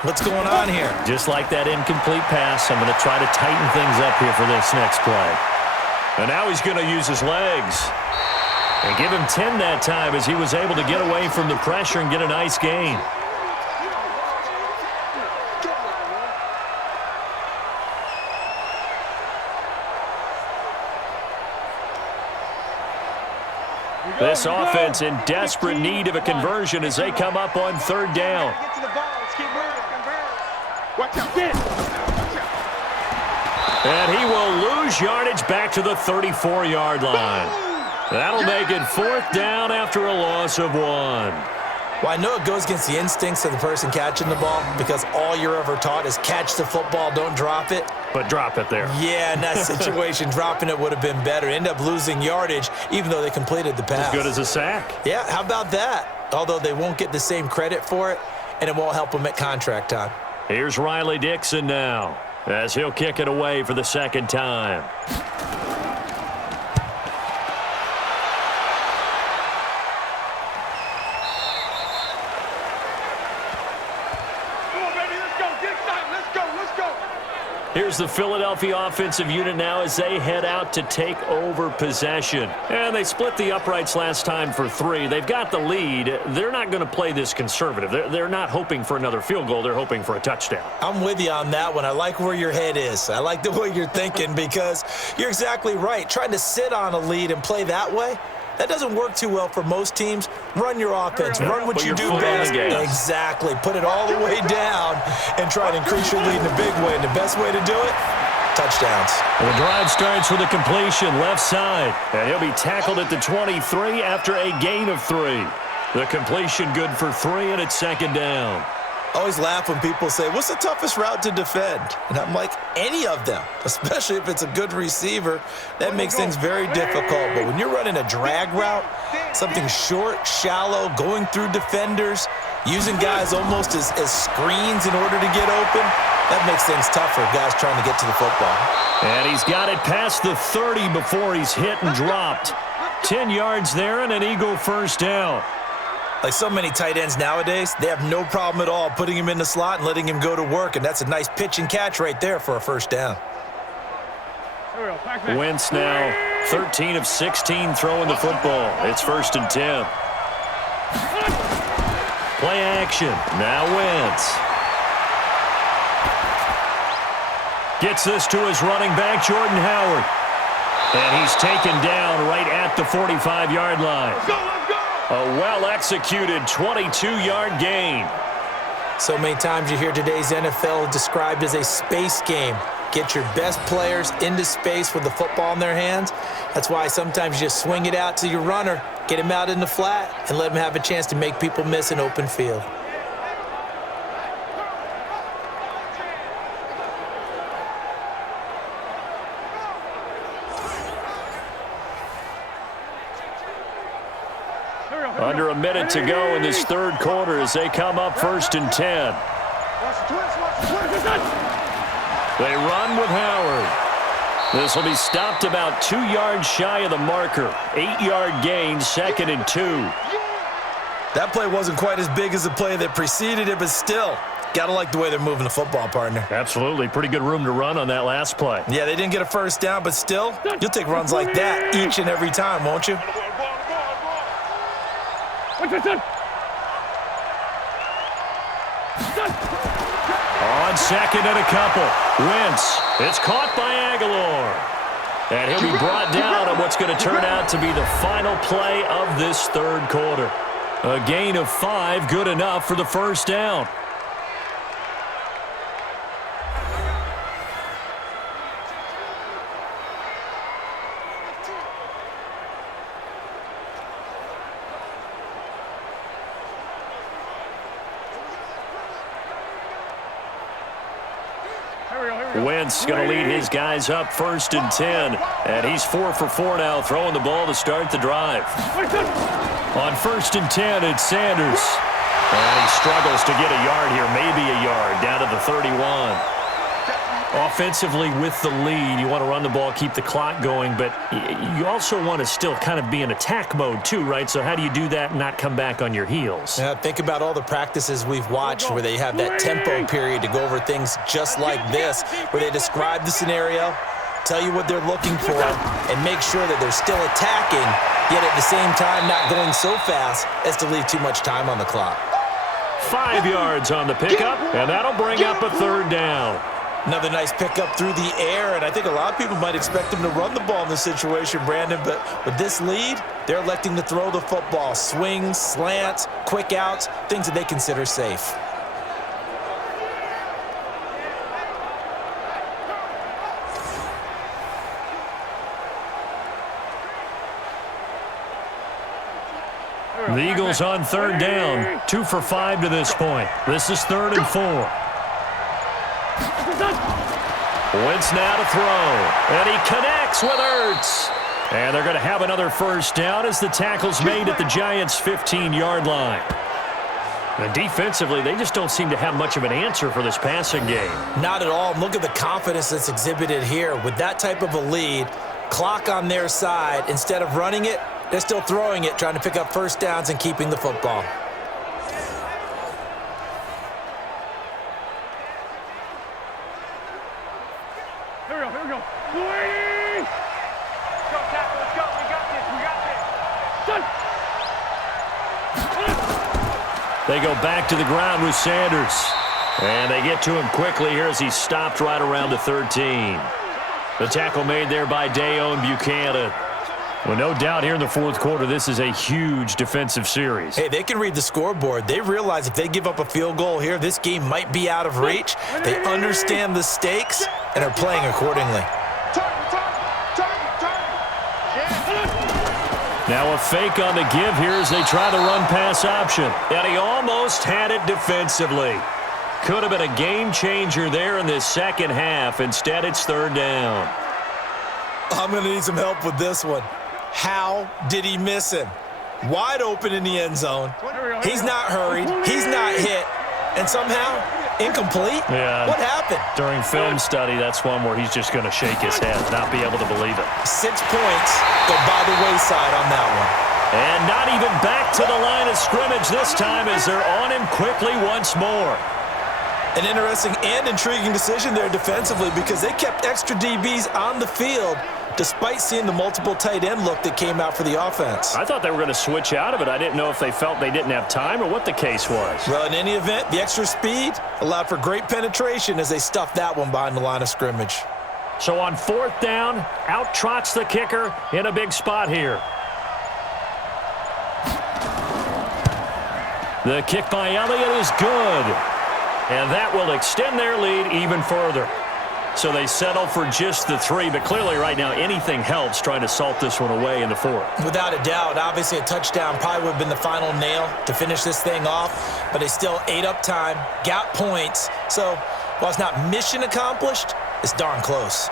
What's going on here? Just like that incomplete pass, I'm going to try to tighten things up here for this next play. And now he's going to use his legs. And give him 10 that time as he was able to get away from the pressure and get a nice gain. This offense in desperate need of a conversion as they come up on third down. Get to the ball. Let's keep moving. Watch out. And he will lose yardage back to the 34-yard line. That'll make it 4th down after a loss of 1. Well, I know it goes against the instincts of the person catching the ball because all you're ever taught is catch the football, don't drop it. But drop it there. Yeah, in that situation, dropping it would have been better. End up losing yardage even though they completed the pass. As good as a sack. Yeah, how about that? Although they won't get the same credit for it, and it won't help them at contract time. Here's Riley Dixon now as he'll kick it away for the second time. Here's the Philadelphia offensive unit now as they head out to take over possession. And they split the uprights last time for 3. They've got the lead. They're not going to play this conservative. They're not hoping for another field goal. They're hoping for a touchdown. I'm with you on that one. I like where your head is. I like the way you're thinking because you're exactly right. Trying to sit on a lead and play that way, that doesn't work too well for most teams. Run your offense. Run what you do best. Exactly. Put it all the way down and try to increase your lead in a big way. And the best way to do it, touchdowns. The drive starts with a completion left side. And he'll be tackled at the 23 after a gain of 3. The completion good for 3, and it's 2nd down. I always laugh when people say, what's the toughest route to defend? And I'm like, any of them, especially if it's a good receiver. That makes things very difficult. But when you're running a drag route, something short, shallow, going through defenders, using guys almost as screens in order to get open, that makes things tougher, guys trying to get to the football. And he's got it past the 30 before he's hit and dropped. 10 yards there and an Eagle first down. Like so many tight ends nowadays, they have no problem at all putting him in the slot and letting him go to work, and that's a nice pitch and catch right there for a first down. Wentz now 13 of 16 throwing the football. It's 1st and 10. Play action. Now Wentz. Gets this to his running back, Jordan Howard. And he's taken down right at the 45-yard line. A well-executed 22-yard gain. So many times you hear today's NFL described as a space game. Get your best players into space with the football in their hands. That's why sometimes you just swing it out to your runner, get him out in the flat, and let him have a chance to make people miss an open field. Under a minute to go in this third quarter as they come up 1st and 10. They run with Howard. This will be stopped about 2 yards shy of the marker. 8-yard gain, 2nd and 2. That play wasn't quite as big as the play that preceded it, but still, gotta like the way they're moving the football, partner. Absolutely. Pretty good room to run on that last play. Yeah, they didn't get a first down, but still, you'll take runs like that each and every time, won't you? On on second and a couple. Wentz. It's caught by Aguilar. And he'll be brought down on what's going to turn out to be the final play of this third quarter. A gain of 5, good enough for the first down. Wentz going to lead his guys up 1st and 10. And he's 4 for 4 now, throwing the ball to start the drive. On 1st and 10, it's Sanders. And he struggles to get a yard here, maybe a yard, down to the 31. Offensively with the lead, you want to run the ball, keep the clock going, but you also want to still kind of be in attack mode too, right? So how do you do that and not come back on your heels? Yeah, think about all the practices we've watched where they have that tempo period to go over things just like this, where they describe the scenario, tell you what they're looking for, and make sure that they're still attacking, yet at the same time not going so fast as to leave too much time on the clock. 5 yards on the pickup, and that'll bring up a 3rd down. Another nice pickup through the air, and I think a lot of people might expect him to run the ball in this situation, Brandon, but with this lead, they're electing to throw the football. Swings, slants, quick outs, things that they consider safe. The Eagles on 3rd down, 2 for 5 to this point. This is 3rd and 4. Wentz now to throw, and he connects with Ertz. And they're going to have another first down as the tackle's made at the Giants' 15-yard line. And defensively, they just don't seem to have much of an answer for this passing game. Not at all. Look at the confidence that's exhibited here. With that type of a lead, clock on their side, instead of running it, they're still throwing it, trying to pick up first downs and keeping the football. They go back to the ground with Sanders. And they get to him quickly here as he's stopped right around the 13. The tackle made there by Dayon Buchanan. Well, no doubt here in the 4th quarter, this is a huge defensive series. Hey, they can read the scoreboard. They realize if they give up a field goal here, this game might be out of reach. They understand the stakes and are playing accordingly. Now a fake on the give here as they try the run-pass option. And he almost had it defensively. Could have been a game changer there in this second half. Instead, it's 3rd down. I'm going to need some help with this one. How did he miss him? Wide open in the end zone. He's not hurried. He's not hit. And somehow, incomplete? Yeah. What happened? During film study, that's one where he's just going to shake his head, not be able to believe it. 6 points go by the wayside on that one. And not even back to the line of scrimmage this time as they're on him quickly once more. An interesting and intriguing decision there defensively because they kept extra DBs on the field despite seeing the multiple tight end look that came out for the offense. I thought they were going to switch out of it. I didn't know if they felt they didn't have time or what the case was. Well, in any event, the extra speed allowed for great penetration as they stuffed that one behind the line of scrimmage. So on 4th down, out trots the kicker in a big spot here. The kick by Elliott is good. And that will extend their lead even further. So they settle for just the 3, but clearly right now anything helps trying to salt this one away in the 4th. Without a doubt, obviously a touchdown probably would have been the final nail to finish this thing off, but they still ate up time, got points. So while it's not mission accomplished, it's darn close.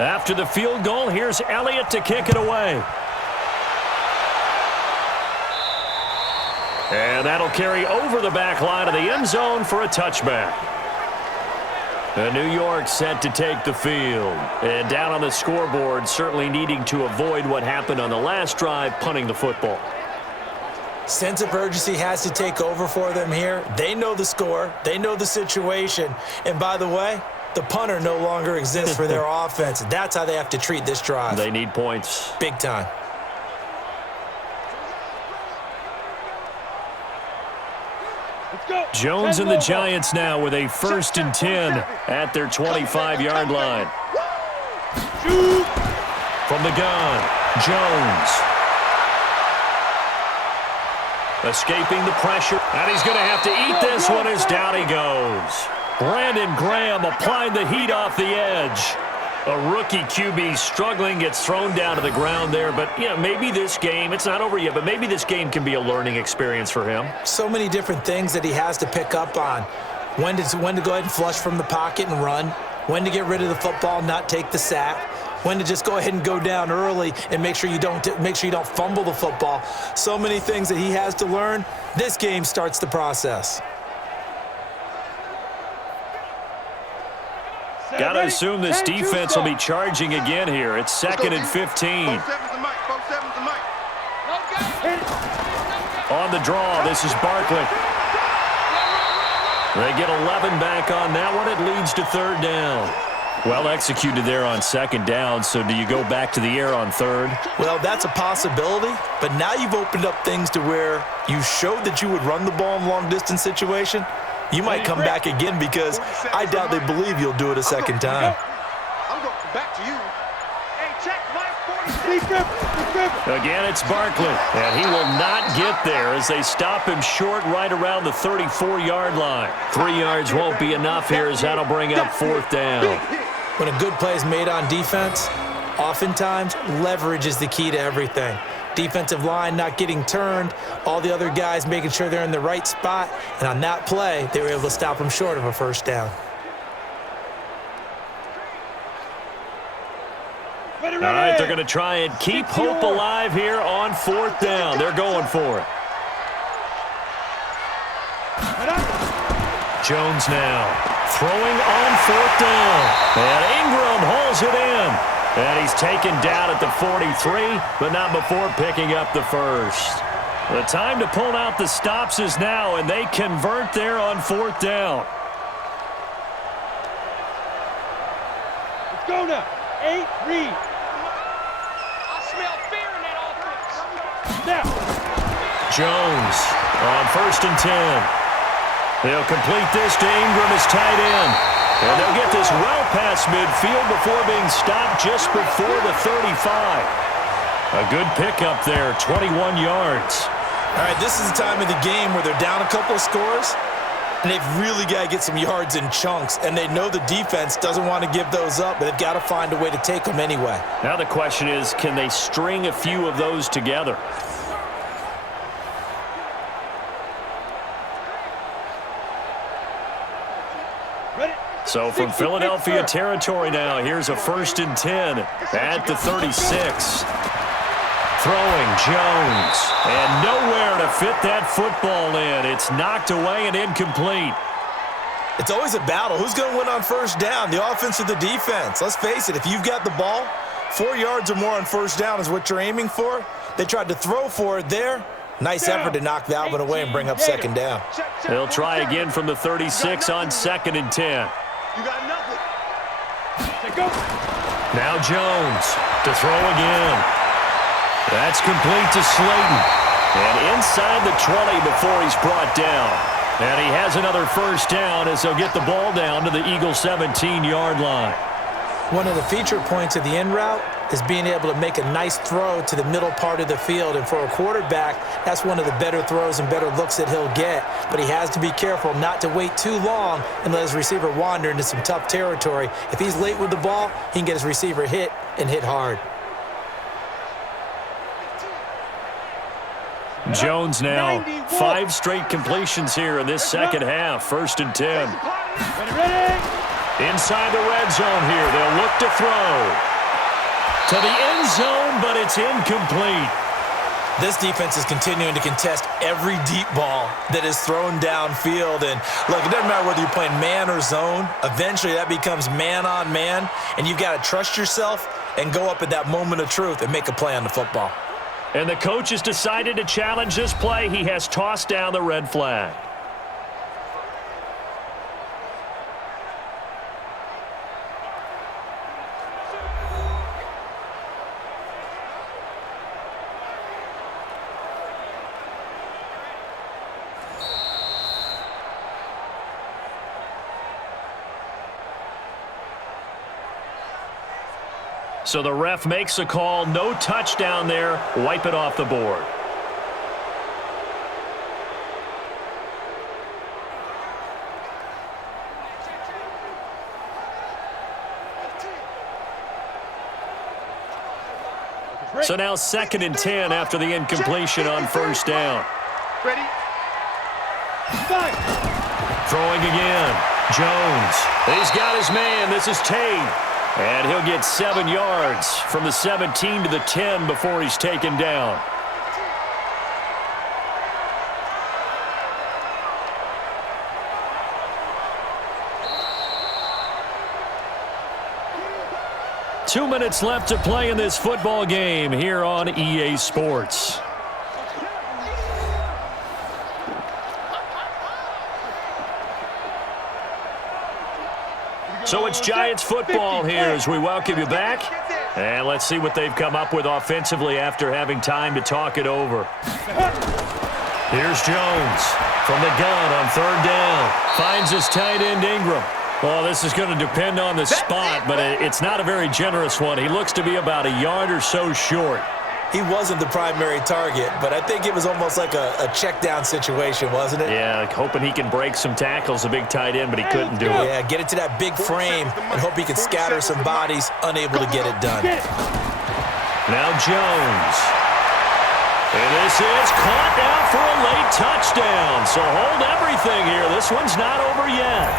After the field goal, here's Elliott to kick it away. And that'll carry over the back line of the end zone for a touchback. New York set to take the field. And down on the scoreboard, certainly needing to avoid what happened on the last drive, punting the football. Sense of urgency has to take over for them here. They know the score. They know the situation. And by the way, the punter no longer exists for their offense. That's how they have to treat this drive. They need points. Big time. Jones and the Giants now with a 1st and 10 at their 25-yard line. From the gun, Jones. Escaping the pressure, and he's going to have to eat this one as down he goes. Brandon Graham applying the heat off the edge. A rookie QB struggling, gets thrown down to the ground there. But, you know, maybe this game, it's not over yet, but maybe this game can be a learning experience for him. So many different things that he has to pick up on. When to go ahead and flush from the pocket and run. When to get rid of the football, not take the sack. When to just go ahead and go down early and make sure you don't fumble the football. So many things that he has to learn. This game starts the process. Got to assume this defense will be charging again here. It's 2nd and 15. On the draw, this is Barkley. They get 11 back on that one. It leads to 3rd down. Well executed there on 2nd down, so do you go back to the air on 3rd? Well, that's a possibility, but now you've opened up things to where you showed that you would run the ball in long-distance situation. You might come back again because I doubt they believe you'll do it a second time. I'm going back to you. Hey, check my 40. Again, it's Barkley, and he will not get there as they stop him short right around the 34-yard line. 3 yards won't be enough here as that'll bring up 4th down. When a good play is made on defense, oftentimes leverage is the key to everything. Defensive line not getting turned, all the other guys making sure they're in the right spot, and on that play, they were able to stop them short of a 1st down. All right, they're going to try and keep hope alive here on 4th down. They're going for it. Jones now throwing on 4th down. And Ingram hauls it in. And he's taken down at the 43, but not before picking up the 1st. The time to pull out the stops is now, and they convert there on 4th down. Let's go now. 8, read. I smell fear in that offense. Now. Jones on 1st and 10. They'll complete this to Ingram as tight end. And they'll get this well past midfield before being stopped just before the 35. A good pickup there, 21 yards. All right, this is the time of the game where they're down a couple of scores, and they've really got to get some yards in chunks, and they know the defense doesn't want to give those up, but they've got to find a way to take them anyway. Now the question is, can they string a few of those together? So from Philadelphia territory now, here's a 1st and 10 at the 36. Throwing Jones, and nowhere to fit that football in. It's knocked away and incomplete. It's always a battle. Who's going to win on 1st down, the offense or the defense? Let's face it, if you've got the ball, 4 yards or more on 1st down is what you're aiming for. They tried to throw for it there. Nice effort to knock that one away and bring up 2nd down. They'll try again from the 36 on 2nd and 10. You got nothing. Now Jones to throw again. That's complete to Slayton. And inside the 20 before he's brought down. And he has another 1st down as they'll get the ball down to the Eagles' 17-yard line. One of the feature points of the in route is being able to make a nice throw to the middle part of the field. And for a quarterback, that's one of the better throws and better looks that he'll get. But he has to be careful not to wait too long and let his receiver wander into some tough territory. If he's late with the ball, he can get his receiver hit and hit hard. Jones now 5 straight completions here in this 2nd half. 1st and 10. Inside the red zone here. They'll look to throw to the end zone, but it's incomplete. This defense is continuing to contest every deep ball that is thrown downfield. And look, it doesn't matter whether you're playing man or zone. Eventually that becomes man on man, and you've got to trust yourself and go up at that moment of truth and make a play on the football. And the coach has decided to challenge this play. He has tossed down the red flag. So the ref makes a call. No touchdown there. Wipe it off the board. So now 2nd and 10 after the incompletion on first down. Ready? Throwing again. Jones. He's got his man. This is Tate. And he'll get 7 yards from the 17 to the 10 before he's taken down. Two minutes left to play in this football game here on EA Sports. So it's Giants football here as we welcome you back. And let's see what they've come up with offensively after having time to talk it over. Here's Jones from the gun on 3rd down. Finds his tight end Ingram. Well, this is going to depend on the spot, but it's not a very generous one. He looks to be about a yard or so short. He wasn't the primary target, but I think it was almost like a check down situation, wasn't it? Yeah, like hoping he can break some tackles, a big tight end, but he couldn't do it. Yeah, get it to that big frame and hope he can scatter some bodies, unable to get it done. Now Jones. And this is caught now for a late touchdown. So hold everything here. This one's not over yet.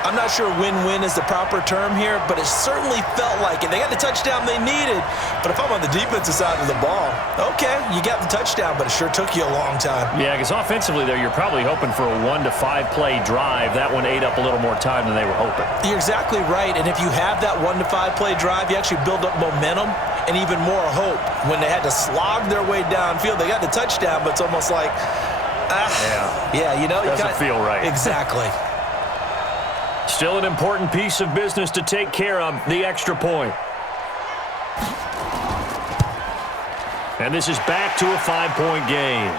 I'm not sure win-win is the proper term here, but it certainly felt like it. They got the touchdown they needed, but if I'm on the defensive side of the ball, okay, you got the touchdown, but it sure took you a long time. Yeah, because offensively there, you're probably hoping for a 1 to 5 play drive. That one ate up a little more time than they were hoping. You're exactly right, and if you have that 1 to 5 play drive, you actually build up momentum and even more hope. When they had to slog their way downfield, they got the touchdown, but it's almost like, yeah, you know. Doesn't feel right. Exactly. Still an important piece of business to take care of, the extra point. And this is back to a 5-point game.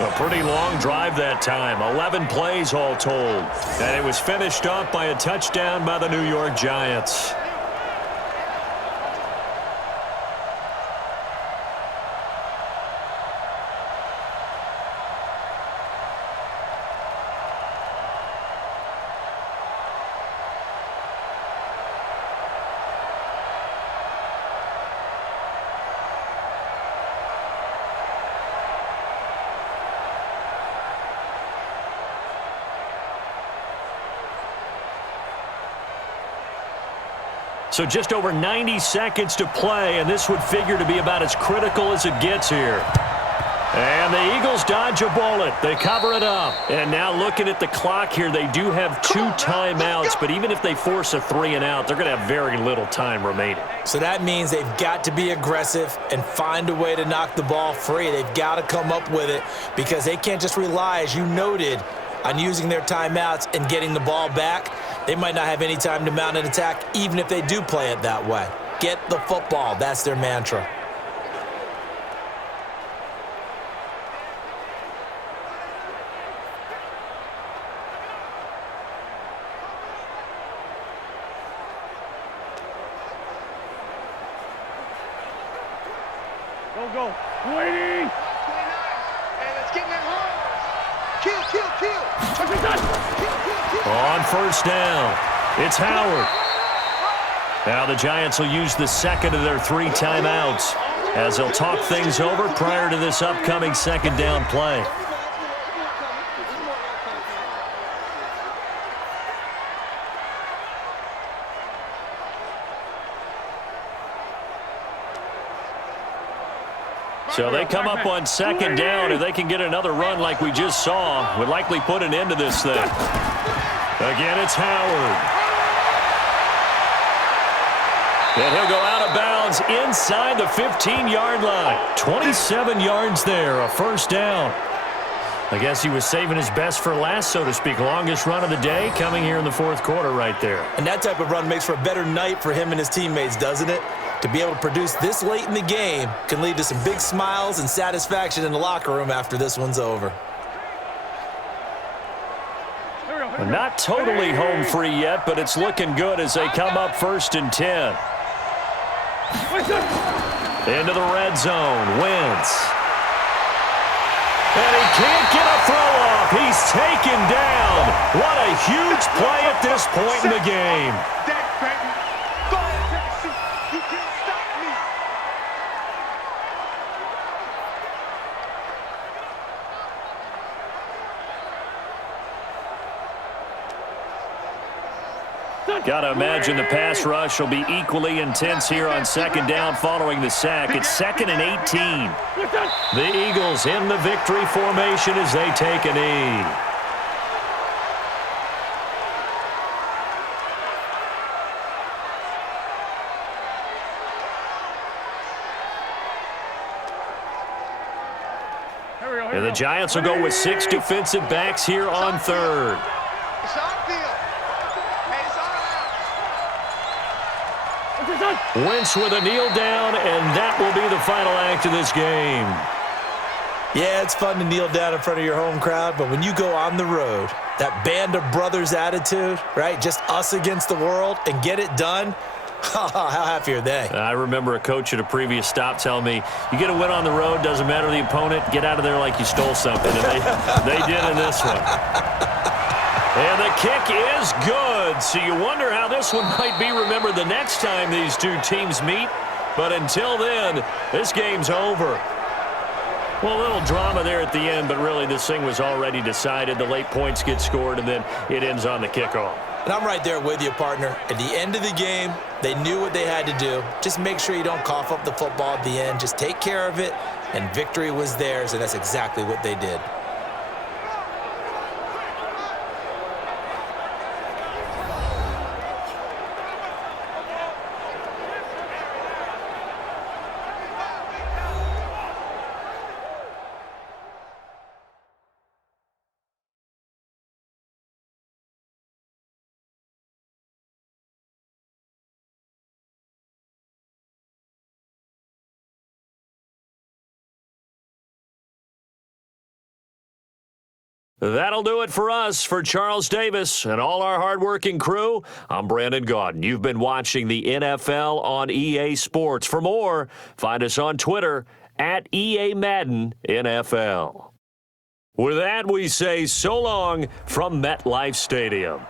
A pretty long drive that time, 11 plays all told. And it was finished off by a touchdown by the New York Giants. So just over 90 seconds to play, and this would figure to be about as critical as it gets here. And the Eagles dodge a bullet. They cover it up. And now looking at the clock here, they do have 2 timeouts, but even if they force a 3 and out, they're going to have very little time remaining. So that means they've got to be aggressive and find a way to knock the ball free. They've got to come up with it because they can't just rely, as you noted, on using their timeouts and getting the ball back. They might not have any time to mount an attack, even if they do play it that way. Get the football. That's their mantra. Go. Saweetie! Hey, let's get in that hole. Kill. On first down, it's Howard. Now the Giants will use the second of their 3 timeouts as they'll talk things over prior to this upcoming 2nd down play. So they come up on 2nd down. If they can get another run like we just saw, would likely put an end to this thing. Again, it's Howard. And he'll go out of inbounds inside the 15-yard line. 27 yards there, a first down. I guess he was saving his best for last, so to speak. Longest run of the day coming here in the fourth quarter right there. And that type of run makes for a better night for him and his teammates, doesn't it? To be able to produce this late in the game can lead to some big smiles and satisfaction in the locker room after this one's over. We're not totally home free yet, but it's looking good as they come up 1st and 10. Into the red zone. Wentz. And he can't get a throw off. He's taken down. What a huge play at this point in the game. You can't stop me. Got to imagine the pass rush will be equally intense here on 2nd down following the sack. It's 2nd and 18. The Eagles in the victory formation as they take a knee. And the Giants will go with 6 defensive backs here on 3rd. It's on field. Hey, it's on out. Wentz with a kneel down, and that will be the final act of this game. Yeah, it's fun to kneel down in front of your home crowd, but when you go on the road, that band of brothers attitude, right, just us against the world, and get it done, how happy are they? I remember a coach at a previous stop telling me, you get a win on the road, doesn't matter the opponent, get out of there like you stole something. And they did in this one. And the kick is good. So you wonder how this one might be remembered the next time these two teams meet. But until then, this game's over. Well, a little drama there at the end, but really this thing was already decided. The late points get scored, and then it ends on the kickoff. And I'm right there with you, partner. At the end of the game, they knew what they had to do. Just make sure you don't cough up the football at the end. Just take care of it, and victory was theirs, and that's exactly what they did. That'll do it for us. For Charles Davis and all our hardworking crew, I'm Brandon Gaudin. You've been watching the NFL on EA Sports. For more, find us on Twitter at EA Madden NFL. With that, we say so long from MetLife Stadium.